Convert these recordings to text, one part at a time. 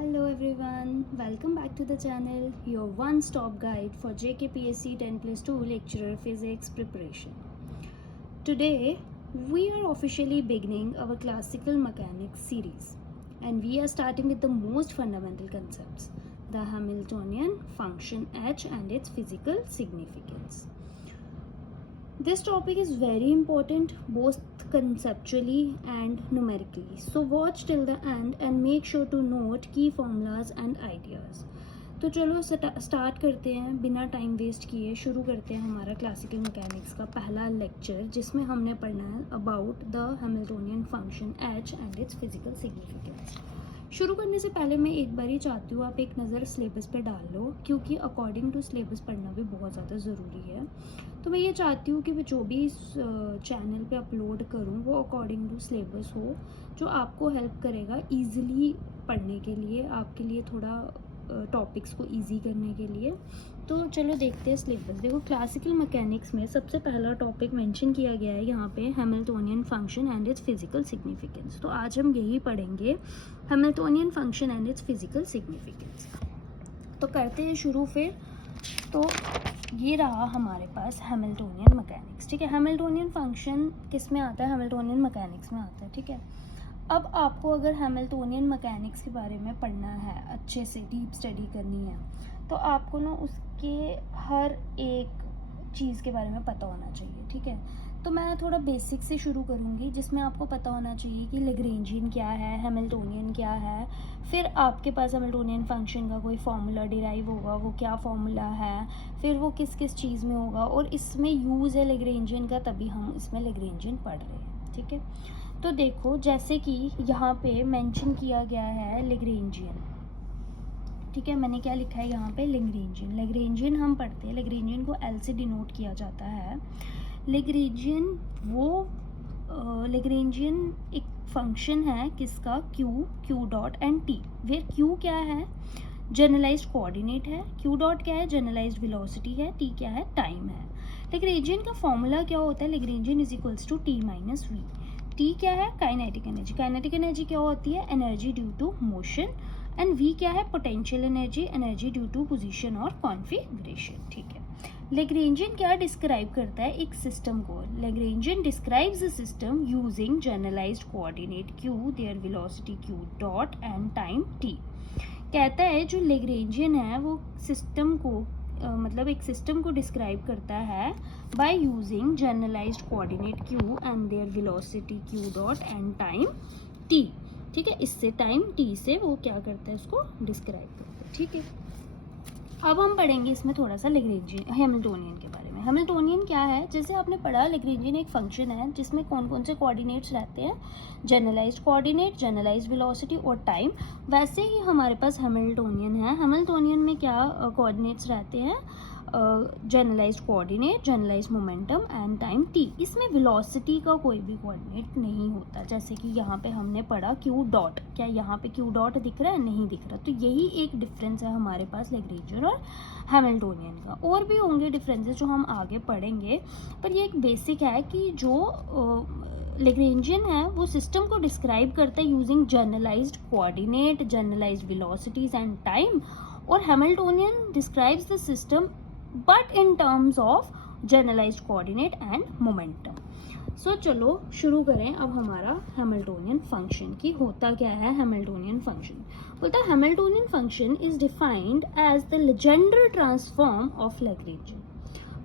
Hello everyone, welcome back to the channel, your one-stop guide for JKPSC 10+2 lecturer physics preparation. Today, we are officially beginning our classical mechanics series and we are starting with the most fundamental concepts, the Hamiltonian function h and its physical significance. This topic is very important both conceptually and numerically. So watch till the end and make sure to note key formulas and ideas. तो चलो start करते हैं बिना time waste किए। शुरू करते हैं हमारा क्लासिकल मैकेनिक्स का पहला लेक्चर जिसमें हमने पढ़ना है about the Hamiltonian function H and it's physical significance. शुरू करने से पहले मैं एक बार ही चाहती हूँ आप एक नज़र सिलेबस पे डाल लो, क्योंकि अकॉर्डिंग टू सिलेबस पढ़ना भी बहुत ज़्यादा ज़रूरी है। तो मैं ये चाहती हूँ कि मैं जो भी चैनल पे अपलोड करूँ वो अकॉर्डिंग टू सिलेबस हो, जो आपको हेल्प करेगा ईज़िली पढ़ने के लिए, आपके लिए थोड़ा टॉपिक्स को इजी करने के लिए। तो चलो देखते हैं सिलेबस। देखो क्लासिकल मैकेनिक्स में सबसे पहला टॉपिक मेंशन किया गया है यहाँ पे Hamiltonian function and it's physical significance. तो आज हम यही पढ़ेंगे, Hamiltonian function and it's physical significance. तो करते हैं शुरू फिर। तो ये रहा हमारे पास हैमिल्टोनियन मैकेनिक्स, ठीक है। हैमिल्टोनियन फंक्शन किस में आता है? हैमिल्टोनियन मैकेनिक्स में आता है, ठीक है। अब आपको अगर हैमिल्टोनियन मैकेनिक्स के बारे में पढ़ना है, अच्छे से डीप स्टडी करनी है, तो आपको ना उसके हर एक चीज़ के बारे में पता होना चाहिए, ठीक है। तो मैं थोड़ा बेसिक से शुरू करूँगी जिसमें आपको पता होना चाहिए कि लैग्रेंजियन क्या है, हैमिल्टोनियन क्या है। फिर आपके पास हैमिल्टोनियन फंक्शन का कोई फार्मूला डिराइव होगा, वो क्या फार्मूला है, फिर वो किस किस चीज़ में होगा और इसमें यूज़ है लैग्रेंजियन का, तभी हम इसमें लैग्रेंजियन पढ़ रहे हैं, ठीक है। तो देखो जैसे कि यहाँ पे मेंशन किया गया है लैग्रेंजियन, ठीक है। मैंने क्या लिखा है यहाँ पे? लैग्रेंजियन। लैग्रेंजियन हम पढ़ते हैं, लैग्रेंजियन को एल से डिनोट किया जाता है। लैग्रेंजियन लैग्रेंजियन एक फंक्शन है किसका? Q dot and T. Where Q क्या है? जनरलाइज्ड कोऑर्डिनेट है। क्यू डॉट क्या है? जनरलाइज्ड वेलोसिटी है। टी क्या है? टाइम है। लैग्रेंजियन का फॉर्मूला क्या होता है? Lagrangian is equals to T minus V. T क्या है? Kinetic energy. काइनेटिक एनर्जी क्या होती है? Energy due to motion. And V क्या है? Potential energy, energy due to position और कॉन्फिगरेशन, ठीक है। लैग्रेंजियन क्या डिस्क्राइब करता है? एक सिस्टम को। Lagrangian describes a system using generalised coordinate q, their velocity q dot and time t। कहता है जो लैग्रेंजियन है वो सिस्टम को मतलब एक सिस्टम को डिस्क्राइब करता है by using generalised coordinate q and their velocity q dot and time t, ठीक है। इससे टाइम t से वो क्या करता है? उसको डिस्क्राइब करता है, ठीक है। अब हम पढ़ेंगे इसमें थोड़ा सा लैग्रेंजियन हैमिल्टोनियन के बारे में। हैमिल्टोनियन क्या है? जैसे आपने पढ़ा लैग्रेंजियन एक फंक्शन है जिसमें कौन कौन से कोऑर्डिनेट्स रहते हैं? जनरलाइज्ड कोऑर्डिनेट, जनरलाइज्ड वेलोसिटी और टाइम। वैसे ही हमारे पास हैमिल्टोनियन है। हैमिल्टोनियन में क्या कोऑर्डिनेट्स रहते हैं? Generalised coordinate, generalised momentum and time T. इसमें वेलोसिटी का कोई भी कोऑर्डिनेट नहीं होता, जैसे कि यहाँ पे हमने पढ़ा क्यू डॉट। क्या यहाँ पे क्यू डॉट दिख रहा है? नहीं दिख रहा। तो यही एक डिफरेंस है हमारे पास लैग्रेंजियन और हैमिल्टोनियन का। और भी होंगे डिफरेंसेस जो हम आगे पढ़ेंगे, पर ये एक बेसिक है कि जो लैग्रेंजियन है वो सिस्टम को डिस्क्राइब करता है using generalised coordinate, generalised velocities and time. और Hamiltonian describes the system but in terms of generalised coordinate and momentum. So चलो शुरू करें अब हमारा हैमिल्टोनियन फंक्शन की होता क्या है। हैमिल्टोनियन फंक्शन बोलता है Hamiltonian function is defined as the Legendre transform of Lagrangian.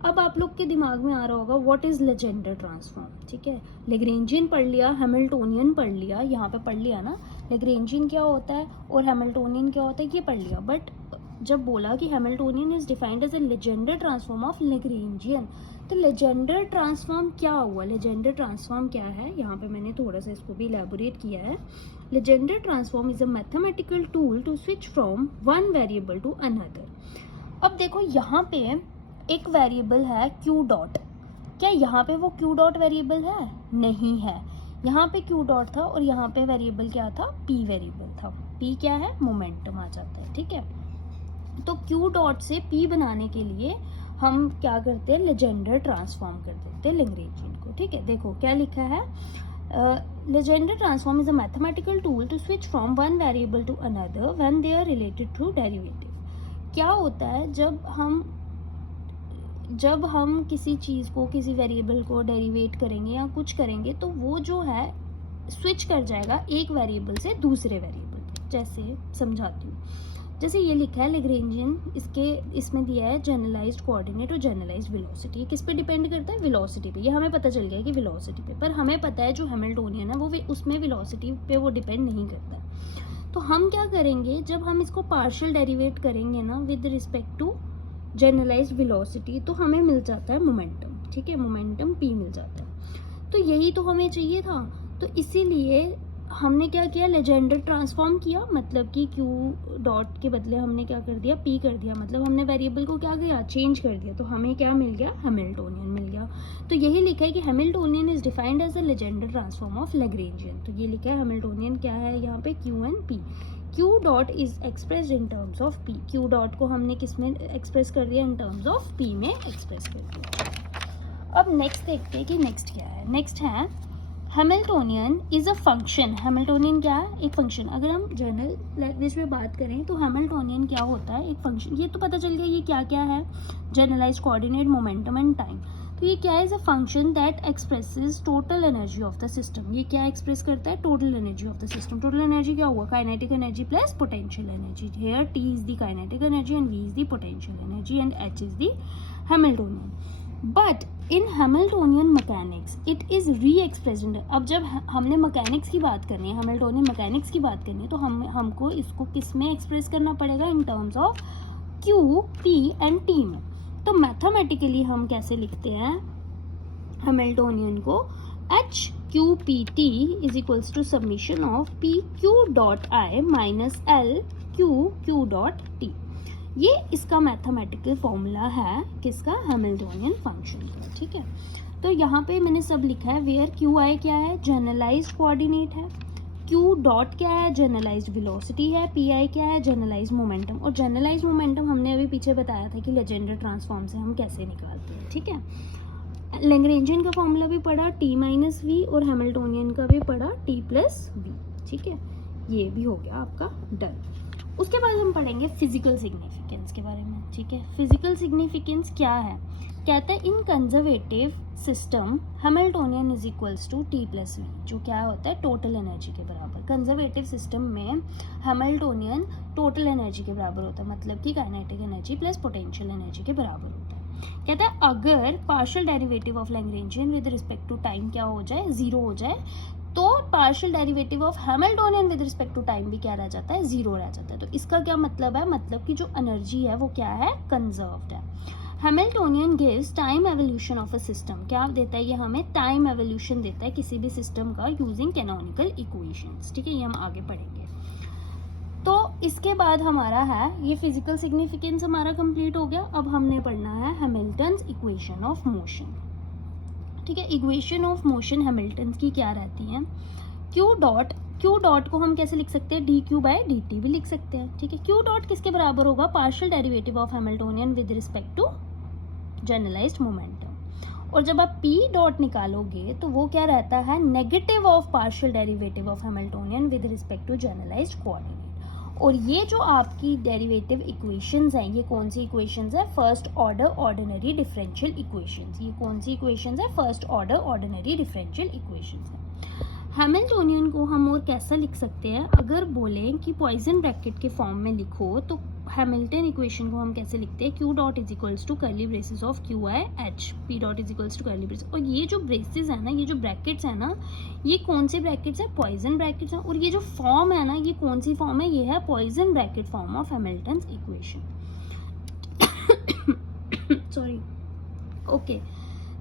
अब आप लोग के दिमाग में आ रहा होगा व्हाट इज लेजेंडर ट्रांसफॉर्म, ठीक है। लैग्रेंजियन पढ़ लिया, हैमिल्टोनियन पढ़ लिया, यहाँ पे पढ़ लिया ना लैग्रेंजियन क्या होता है और हैमिल्टोनियन क्या होता है, ये पढ़ लिया। बट जब बोला कि Hamiltonian is defined as a Legendre transform of Lagrangian, तो लेजेंडर ट्रांसफॉर्म क्या हुआ? लेजेंडर ट्रांसफॉर्म क्या है? यहाँ पे मैंने थोड़ा सा इसको भी इलेबोरेट किया है। Legendre transform is a mathematical tool to switch from one variable to another. अब देखो यहाँ पे एक वेरिएबल है क्यू डॉट। क्या यहाँ पे वो क्यू डॉट वेरिएबल है? नहीं है। यहाँ पे क्यू डॉट था और यहाँ पे वेरिएबल क्या था? पी वेरिएबल था। पी क्या है? मोमेंटम आ जाता है, ठीक है। तो क्यू डॉट से पी बनाने के लिए हम क्या करते हैं? लेजेंडर ट्रांसफॉर्म कर देते हैं लैग्रेंजियन को, ठीक है। देखो क्या लिखा है? Legendre transform is a mathematical tool to switch from one variable to another when they are related through derivative. क्या होता है जब हम किसी चीज़ को, किसी वेरिएबल को डेरिवेट करेंगे या कुछ करेंगे तो वो जो है स्विच कर जाएगा एक वेरिएबल से दूसरे वेरिएबल। जैसे समझाती हूँ, जैसे ये लिखा है लेग्रेंजियन, इसमें दिया है जनरलाइज्ड कोऑर्डिनेट और जनरलाइज्ड वेलोसिटी। किस पे डिपेंड करता है? वेलोसिटी पे। ये हमें पता चल गया कि वेलोसिटी पे, पर हमें पता है जो हैमिल्टोनियन है वो उसमें वेलोसिटी पे वो डिपेंड नहीं करता है। तो हम क्या करेंगे, जब हम इसको पार्शियल डेरिवेट करेंगे ना with respect to generalised velocity, तो हमें मिल जाता है मोमेंटम। ठीक है, मोमेंटम p मिल जाता है। तो यही तो हमें चाहिए था, तो इसीलिए हमने क्या किया, लेजेंडर ट्रांसफॉर्म किया, मतलब कि q डॉट के बदले हमने क्या कर दिया, p कर दिया, मतलब हमने वेरिएबल को क्या किया, चेंज कर दिया। तो हमें क्या मिल गया, हैमिल्टोनियन मिल गया। तो यही लिखा है कि Hamiltonian is defined as a Legendre transform of Lagrangian. तो ये लिखा है हैमिल्टोनियन क्या है यहाँ पे, q and p। q dot is expressed in terms of p। q dot को हमने किस में एक्सप्रेस कर दिया, इन टर्म्स ऑफ p में एक्सप्रेस कर दिया। अब नेक्स्ट देखते हैं कि नेक्स्ट क्या है। नेक्स्ट है Hamiltonian is a function. Hamiltonian क्या है, एक फंक्शन। अगर हम जनरल लैंग्वेज में बात करें तो हैमिल्टोनियन क्या होता है, एक फंक्शन। ये तो पता चल गया ये क्या क्या है, generalised coordinate, momentum and time. तो ये क्या है, is a function that expresses total energy of the system. ये क्या एक्सप्रेस करता है, total energy of the system. Total energy क्या हुआ, kinetic energy plus potential energy. Here T is the kinetic energy and V is the potential energy and H is the Hamiltonian. But in Hamiltonian mechanics it is reexpressed in. अब जब हमने mechanics की बात करनी है, Hamiltonian mechanics की बात करनी है, तो हमको इसको किस में एक्सप्रेस करना पड़ेगा, इन terms of Q, P and T में। तो मैथमेटिकली हम कैसे लिखते हैं हैमिल्टोनियन को, H Q P T is equals to summation of P Q dot I minus L Q Q dot T। ये इसका मैथमेटिकल फॉर्मूला है किसका, हैमिल्टोनियन फंक्शन का। ठीक है, तो यहाँ पे मैंने सब लिखा है। वेयर क्यू आई क्या है, जनरलाइज्ड कोऑर्डिनेट है। क्यू डॉट क्या है, जनरलाइज्ड वेलोसिटी है। पी आई क्या है, जनरलाइज्ड मोमेंटम। और जनरलाइज्ड मोमेंटम हमने अभी पीछे बताया था कि लेजेंडर ट्रांसफॉर्म से हम कैसे निकालते हैं। ठीक है, लैग्रेंजियन का फॉर्मूला भी पढ़ा, टी माइनस वी, और हैमिल्टोनियन का भी पढ़ा, टी प्लस वी। ठीक है, ये भी हो गया आपका डन। उसके बाद हम पढ़ेंगे फिजिकल सिग्निफिकेंस के बारे में। ठीक है, फिजिकल सिग्निफिकेंस क्या है, कहते हैं in conservative system Hamiltonian is equals to T plus V, जो क्या होता है, टोटल एनर्जी के बराबर। कंजर्वेटिव सिस्टम में हैमिल्टोनियन टोटल एनर्जी के बराबर होता है, मतलब कि kinetic energy plus potential energy के बराबर होता है। कहता है अगर partial derivative of Lagrangian with respect to time क्या हो जाए, जीरो हो जाए, तो partial derivative of Hamiltonian with respect to time भी क्या रह जाता है, जीरो रह जाता है। तो इसका क्या मतलब है, मतलब कि जो एनर्जी है वो क्या है, कंजर्व्ड है। Hamiltonian gives time evolution of a system. क्या देता है ये हमें, टाइम एवोल्यूशन देता है किसी भी सिस्टम का यूजिंग कैनोनिकल इक्वेशंस। ठीक है, ये हम आगे पढ़ेंगे। तो इसके बाद हमारा है ये फिजिकल सिग्निफिकेंस हमारा कंप्लीट हो गया। अब हमने पढ़ना है हैमिल्टन्स इक्वेशन ऑफ मोशन। ठीक है, इक्वेशन ऑफ मोशन हैमिल्टन्स की क्या रहती है, क्यू डॉट को हम कैसे लिख सकते हैं, D Q by D T भी लिख सकते हैं। ठीक है, क्यू डॉट किसके बराबर होगा, partial derivative of Hamiltonian with respect to generalised momentum. और जब आप पी डॉट निकालोगे तो वो क्या रहता है, negative of partial derivative of Hamiltonian with respect to generalised coordinate. और ये जो आपकी डेरिवेटिव इक्वेशंस हैं, ये कौन सी इक्वेशंस है, first order ordinary differential equations. ये कौन सी इक्वेशंस है, first order ordinary differential equations है। हैमिल्टोनियन को हम और कैसा लिख सकते हैं, अगर बोलें कि पॉइसन ब्रैकेट के फॉर्म में लिखो तो हैमिल्टन इक्वेशन को हम कैसे लिखते हैं, Q dot is equals to curly braces of Q I H, P dot is equals to curly braces. और ये जो ब्रेसेस है ना, ये जो ब्रैकेट्स है ना, ये कौन से ब्रैकेट्स है, पॉइसन ब्रैकेट्स हैं। और ये जो फॉर्म है ना, ये कौन सी फॉर्म है, ये है Poisson bracket form of Hamilton's equation. Sorry, okay.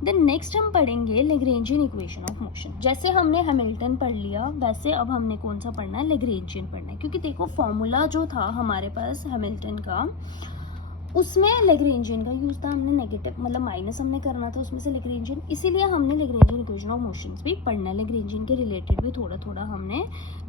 Then next हम पढ़ेंगे लैग्रेंजियन इक्वेशन ऑफ मोशन। जैसे हमने हैमिल्टन पढ़ लिया वैसे अब हमने कौन सा पढ़ना है, लैग्रेंजियन पढ़ना है। क्योंकि देखो फॉर्मूला जो था हमारे पास हैमिल्टन का, उसमें लैग्रेंजियन का यूज़ था, हमने नेगेटिव मतलब माइनस हमने करना था उसमें से लैग्रेंजियन, इसीलिए हमने लैग्रेंजियन इक्वेशन ऑफ मोशंस भी पढ़ना है, लैग्रेंजियन के रिलेटेड भी थोड़ा थोड़ा हमने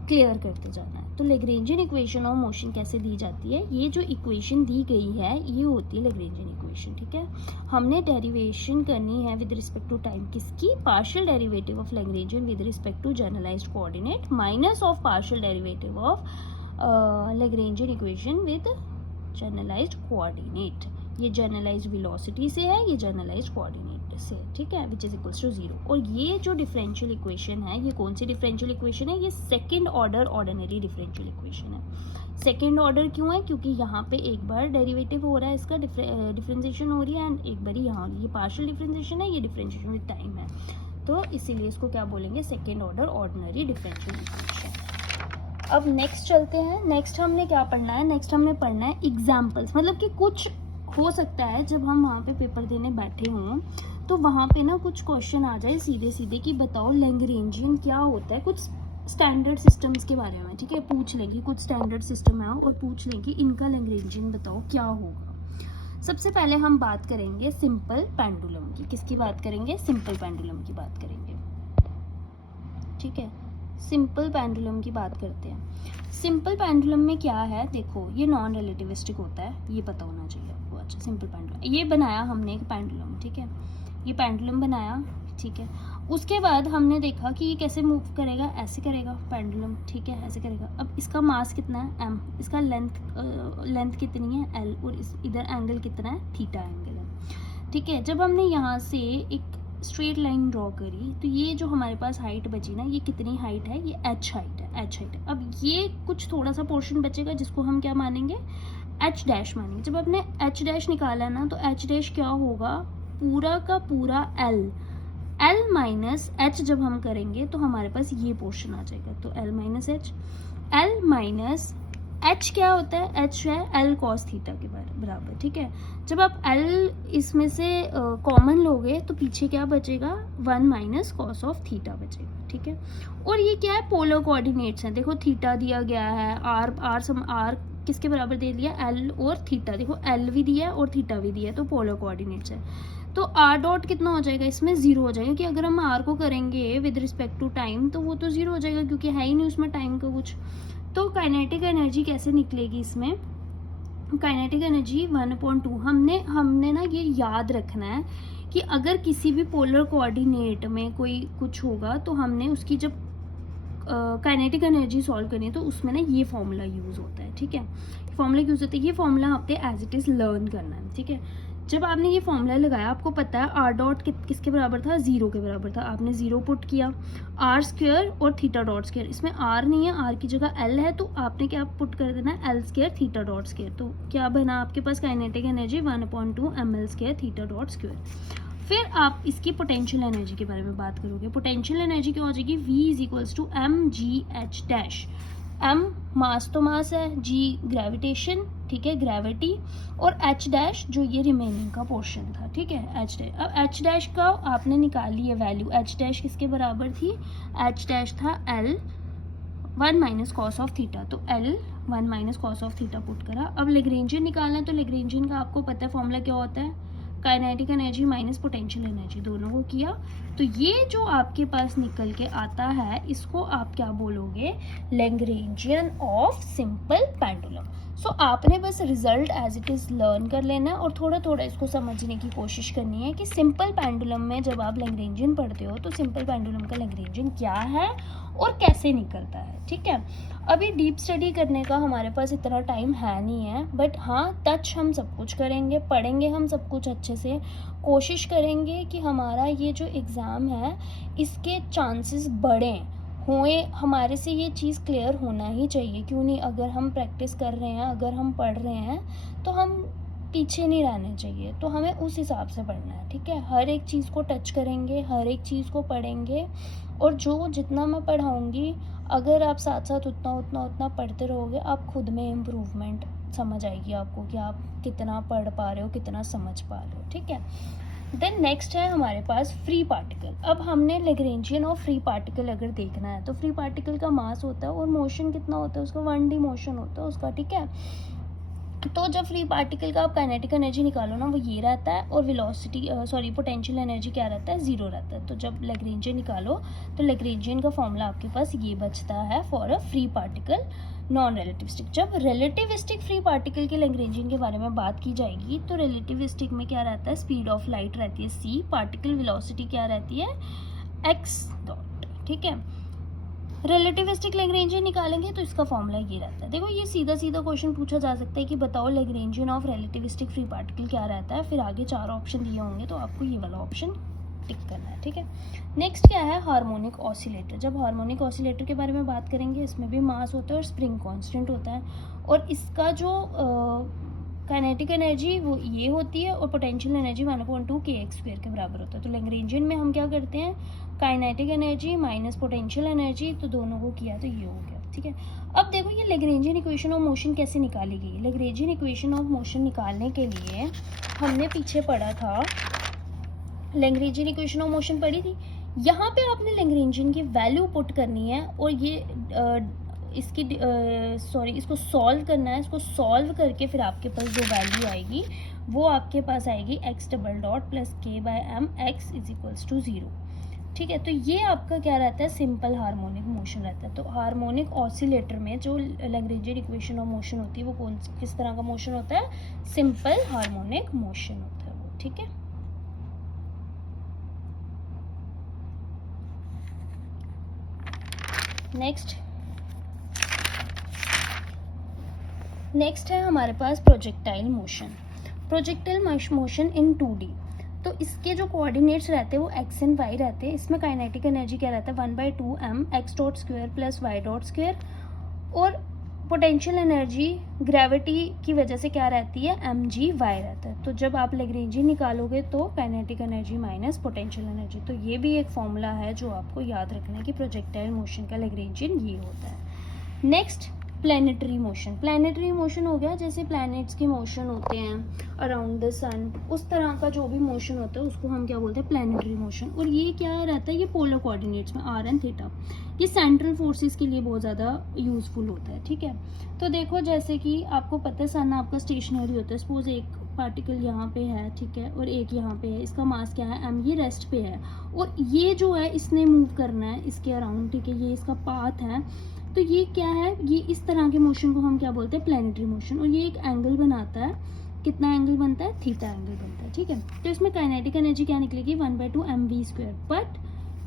क्लियर करते जाना है। तो लैग्रेंजियन इक्वेशन ऑफ मोशन कैसे दी जाती है, ये जो इक्वेशन दी गई है ये होती है लैग्रेंजियन इक्वेशन, ठीक है। हमने डेरिवेशन करनी है विद रिस्पेक्ट टू टाइम, किसकी, partial derivative of Lagrangian with respect to generalised coordinate minus of partial derivative of Lagrangian equation with generalised coordinate. ये जनरलाइज्ड वेलोसिटी से है, ये जनरलाइज्ड कोऑर्डिनेट से, ठीक है, विच इज इक्वल्स टू 0। और ये जो डिफरेंशियल इक्वेशन है, ये कौन सी डिफरेंशियल इक्वेशन है, ये second order ordinary differential equation है। सेकंड ऑर्डर क्यों है, क्योंकि यहाँ पे एक बार डेरिवेटिव हो रहा है, इसका डिफरेंशिएशन हो रही है, एंड एक बार यहाँ ये पार्शियल डिफरेंशिएशन है, ये डिफरेंशिएशन विद टाइम है, तो इसीलिए इसको क्या बोलेंगे, second order ordinary differential equation. अब नेक्स्ट चलते हैं। नेक्स्ट हमने क्या पढ़ना है, नेक्स्ट हमने पढ़ना है एग्जाम्पल्स, मतलब कि कुछ हो सकता है जब हम वहाँ पे पेपर देने बैठे हों तो वहाँ पे ना कुछ क्वेश्चन आ जाए सीधे सीधे कि बताओ लैग्रेंजियन क्या होता है, कुछ स्टैंडर्ड सिस्टम्स के बारे में, ठीक है, पूछ लेंगे कुछ स्टैंडर्ड सिस्टम है और पूछ लेंगे इनका लैग्रेंजियन बताओ क्या होगा। सबसे पहले हम बात करेंगे सिंपल पेंडुलम की, किसकी बात करेंगे, सिंपल पेंडुलम की बात करेंगे, ठीक है। सिंपल पेंडुलम की बात करते हैं। सिंपल पेंडुलम में क्या है, देखो ये नॉन रिलेटिविस्टिक होता है, ये पता होना चाहिए आपको। अच्छा, सिंपल पेंडुलम, ये बनाया हमने एक पेंडुलम, ठीक है, ये पेंडुलम बनाया, ठीक है। उसके बाद हमने देखा कि ये कैसे मूव करेगा, ऐसे करेगा पेंडुलम, ठीक है, ऐसे करेगा। अब इसका मास कितना है m, इसका लेंथ कितनी है l, और इस इधर एंगल कितना है, थीटा एंगल है, ठीक है। जब हमने यहाँ से एक स्ट्रेट लाइन ड्रॉ करी तो ये जो हमारे पास हाइट बची ना, ये कितनी हाइट है, ये h हाइट है, h हाइट है। अब ये कुछ थोड़ा सा पोर्शन बचेगा जिसको हम क्या मानेंगे, h डैश मानेंगे। जब आपने h डैश निकाला ना तो h डैश क्या होगा, पूरा का पूरा l माइनस h जब हम करेंगे तो हमारे पास ये पोर्शन आ जाएगा, तो l माइनस h क्या होता है, h है l cos थीटा के बराबर, ठीक है। जब आप l इसमें से कॉमन लोगे तो पीछे क्या बचेगा, 1 माइनस कॉस ऑफ थीटा बचेगा, ठीक है। और ये क्या है, पोलर कोऑर्डिनेट्स हैं, देखो थीटा दिया गया है, r किसके बराबर दे दिया, l और थीटा, देखो l भी दिया है और थीटा भी दिया है, तो पोलर कोऑर्डिनेट्स है। तो r डॉट कितना हो जाएगा, इसमें 0 हो जाएगा, कि अगर हम r को करेंगे विद रिस्पेक्ट टू टाइम तो वो तो 0 हो जाएगा, क्योंकि है ही नहीं उसमें टाइम का कुछ। तो काइनेटिक एनर्जी कैसे निकलेगी इसमें, काइनेटिक एनर्जी 1/2। हमने ना ये याद रखना है कि अगर किसी भी पोलर कोऑर्डिनेट में कोई कुछ होगा तो हमने उसकी जब काइनेटिक एनर्जी सॉल्व करनी है तो उसमें ना ये फॉर्मूला यूज़ होता है, ठीक है, फॉर्मूला यूज़ होता है। ये फॉर्मूला आपने एज इट इज़ लर्न करना है, ठीक है। जब आपने ये फॉर्मूला लगाया, आपको पता है आर डॉट किसके बराबर था, 0 के बराबर था, आपने 0 पुट किया, आर स्क्वायर और थीटा डॉट स्क्वायर, इसमें आर नहीं है, आर की जगह एल है, तो आपने क्या पुट कर देना है, L square theta dot square. तो क्या बना आपके पास kinetic energy 1/2 ml square theta dot square. फिर आप इसकी पोटेंशियल एनर्जी के बारे में बात करोगे, पोटेंशियल एनर्जी क्या हो जाएगी, V is equals to M G H dash. m mass तो मास है, g ग्रेविटेशन, ठीक है, ग्रेविटी, और h डैश जो ये रिमेनिंग का पोर्शन था, ठीक है, h डैश। अब h डैश का आपने निकाली है वैल्यू, h डैश किसके बराबर थी, h डैश था l 1 minus cos of theta, तो l 1 minus cos of theta put करा। अब लैग्रेंजियन निकालना है, तो लैग्रेंजियन का आपको पता है फॉर्मूला क्या होता है, kinetic energy minus potential energy, दोनों को किया तो ये जो आपके पास निकल के आता है इसको आप क्या बोलोगे, Lagrangian of simple pendulum. So आपने बस result as it is learn कर लेना है और थोड़ा थोड़ा इसको समझने की कोशिश करनी है कि सिंपल पेंडुलम में जब आप लैग्रेंजियन पढ़ते हो तो सिंपल पेंडुलम का लैग्रेंजियन क्या है और कैसे निकलता है, ठीक है। अभी डीप स्टडी करने का हमारे पास इतना टाइम है नहीं है, बट हाँ टच हम सब कुछ करेंगे, पढ़ेंगे हम सब कुछ अच्छे से, कोशिश करेंगे कि हमारा ये जो एग्ज़ाम है इसके चांसेस बढ़ें, हुए, हमारे से ये चीज़ क्लियर होना ही चाहिए, क्यों नहीं, अगर हम प्रैक्टिस कर रहे हैं, अगर हम पढ़ रहे हैं तो हम पीछे नहीं रहने चाहिए, तो हमें उस हिसाब से पढ़ना है, ठीक है। हर एक चीज़ को टच करेंगे, हर एक चीज़ को पढ़ेंगे, और जो जितना मैं पढ़ाऊँगी अगर आप साथ साथ उतना पढ़ते रहोगे, आप खुद में इम्प्रूवमेंट समझ आएगी आपको कि आप कितना पढ़ पा रहे हो, कितना समझ पा रहे हो, ठीक है। देन नेक्स्ट है हमारे पास फ्री पार्टिकल। अब हमने लैग्रेंजियन और फ्री पार्टिकल अगर देखना है तो फ्री पार्टिकल का मास होता है और मोशन कितना होता है उसका, 1D मोशन होता है उसका, ठीक है। तो जब फ्री पार्टिकल का आप काइनेटिक एनर्जी निकालो ना, वो ये रहता है, और वेलोसिटी पोटेंशियल एनर्जी क्या रहता है, ज़ीरो रहता है। तो जब लैग्रेंजियन निकालो तो लैग्रेंजियन का फॉर्मूला आपके पास ये बचता है for a free particle non relativistic. जब रिलेटिविस्टिक फ्री पार्टिकल के लैग्रेंजियन के बारे में बात की जाएगी तो रिलेटिविस्टिक में क्या रहता है, स्पीड ऑफ लाइट रहती है c, पार्टिकल वेलोसिटी क्या रहती है, x डॉट। ठीक है, रिलेटिविस्टिक लैग्रेंजियन निकालेंगे तो इसका फॉर्मूला ये रहता है। देखो ये सीधा सीधा क्वेश्चन पूछा जा सकता है कि बताओ Lagrangian of relativistic free particle क्या रहता है, फिर आगे 4 ऑप्शन दिए होंगे तो आपको ये वाला ऑप्शन टिक करना है। ठीक है, नेक्स्ट क्या है, हार्मोनिक ऑसिलेटर। जब हार्मोनिक ऑसिलेटर के बारे में बात करेंगे, इसमें भी मास होता है और स्प्रिंग कांस्टेंट होता है, और इसका जो काइनेटिक एनर्जी वो ये होती है और पोटेंशियल एनर्जी 1/2 kx² के बराबर होता है। तो लैग्रेंजियन में हम क्या करते हैं, kinetic energy minus potential energy, तो दोनों को किया तो ये हो गया। ठीक है, अब देखो ये लैग्रेंजियन इक्वेशन ऑफ मोशन कैसे निकाली गई। लैग्रेंजियन इक्वेशन ऑफ मोशन निकालने के लिए हमने पीछे पढ़ा था, लैग्रेंजियन इक्वेशन ऑफ मोशन पढ़ी थी। यहाँ पे आपने लैग्रेंजियन की वैल्यू पुट करनी है और ये इसको सॉल्व करना है। इसको सॉल्व करके फिर आपके पास जो वैल्यू आएगी वो आपके पास आएगी x double dot plus k/m x is equals to 0। ठीक है, तो ये आपका क्या रहता है, सिंपल हार्मोनिक मोशन रहता है। तो हार्मोनिक ऑसिलेटर में जो लैग्रेंजियन इक्वेशन ऑफ मोशन होती है वो किस तरह का मोशन होता है, सिंपल हार्मोनिक मोशन होता है वो। ठीक है, नेक्स्ट है हमारे पास projectile motion. Projectile motion in 2D। तो इसके जो कोऑर्डिनेट्स रहते हैं वो x एंड y रहते हैं। इसमें काइनेटिक एनर्जी क्या रहता है, 1/2 m x dot square plus y dot square, और पोटेंशियल एनर्जी ग्रेविटी की वजह से क्या रहती है, mg y रहता है। तो जब आप लैग्रेंजियन निकालोगे तो kinetic energy minus potential energy. तो ये भी एक फॉर्मूला है जो आपको याद रखना है कि प्रोजेक्टाइल मोशन का लैग्रेंजियन ये होता है। Next planetary motion. Planetary motion हो गया जैसे प्लैनेट्स के मोशन होते हैं अराउंड द सन, उस तरह का जो भी मोशन होता है उसको हम क्या बोलते हैं, प्लैनेटरी मोशन। और ये क्या रहता है, ये पोलर कोऑर्डिनेट्स में r एंड थीटा। ये सेंट्रल फोर्सेस के लिए बहुत ज़्यादा यूजफुल होता है। ठीक है, तो देखो जैसे कि आपको पता है सन आपका स्टेशनरी होता है। सपोज एक पार्टिकल यहाँ पे है, ठीक है, और एक यहाँ पे है, इसका मास क्या है m, ये रेस्ट पे है, और ये जो है इसने मूव करना है इसके अराउंड। ठीक है, ये इसका पाथ है। तो ये क्या है, ये इस तरह के मोशन को हम क्या बोलते हैं, प्लैनेटरी मोशन। और ये एक एंगल बनाता है, कितना एंगल बनता है, थीटा एंगल बनता है। ठीक है, तो इसमें काइनेटिक एनर्जी क्या निकलेगी, 1/2 mv²। बट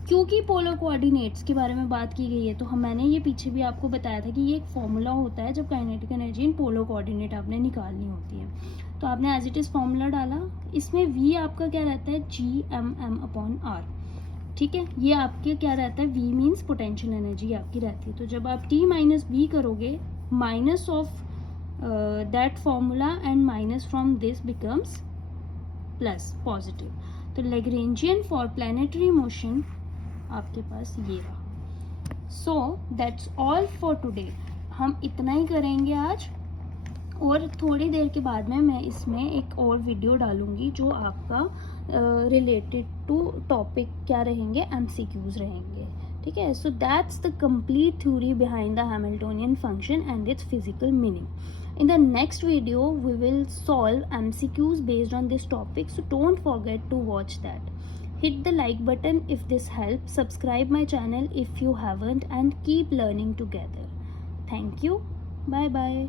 क्योंकि पोलर कोऑर्डिनेट्स के बारे में बात की गई है तो मैंने ये पीछे भी आपको बताया था कि ये एक फॉर्मूला होता है जब kinetic energy in polar coordinate आपने निकालनी होती है। तो आपने एज इट इज़ फॉर्मूला डाला, इसमें v आपका क्या रहता है, Gmm/r। ठीक है, ये आपके क्या रहता है, v मीन्स पोटेंशियल एनर्जी आपकी रहती है। तो जब आप t माइनस बी करोगे, minus of that formula and minus from this becomes plus positive. तो लैग्रेंजियन फॉर प्लैनेटरी मोशन आपके पास ये रहा। So that's all for today. हम इतना ही करेंगे आज, और थोड़ी देर के बाद में मैं इसमें एक और वीडियो डालूंगी जो आपका रिलेटेड टू टॉपिक क्या रहेंगे, MCQs रहेंगे। ठीक है, so that's the complete theory behind the Hamiltonian function and it's physical meaning. In the next video, we will solve MCQs based on this topic, so don't forget to watch that. Hit the like button if this helps, subscribe my channel if you haven't, and keep learning together. Thank you. Bye bye.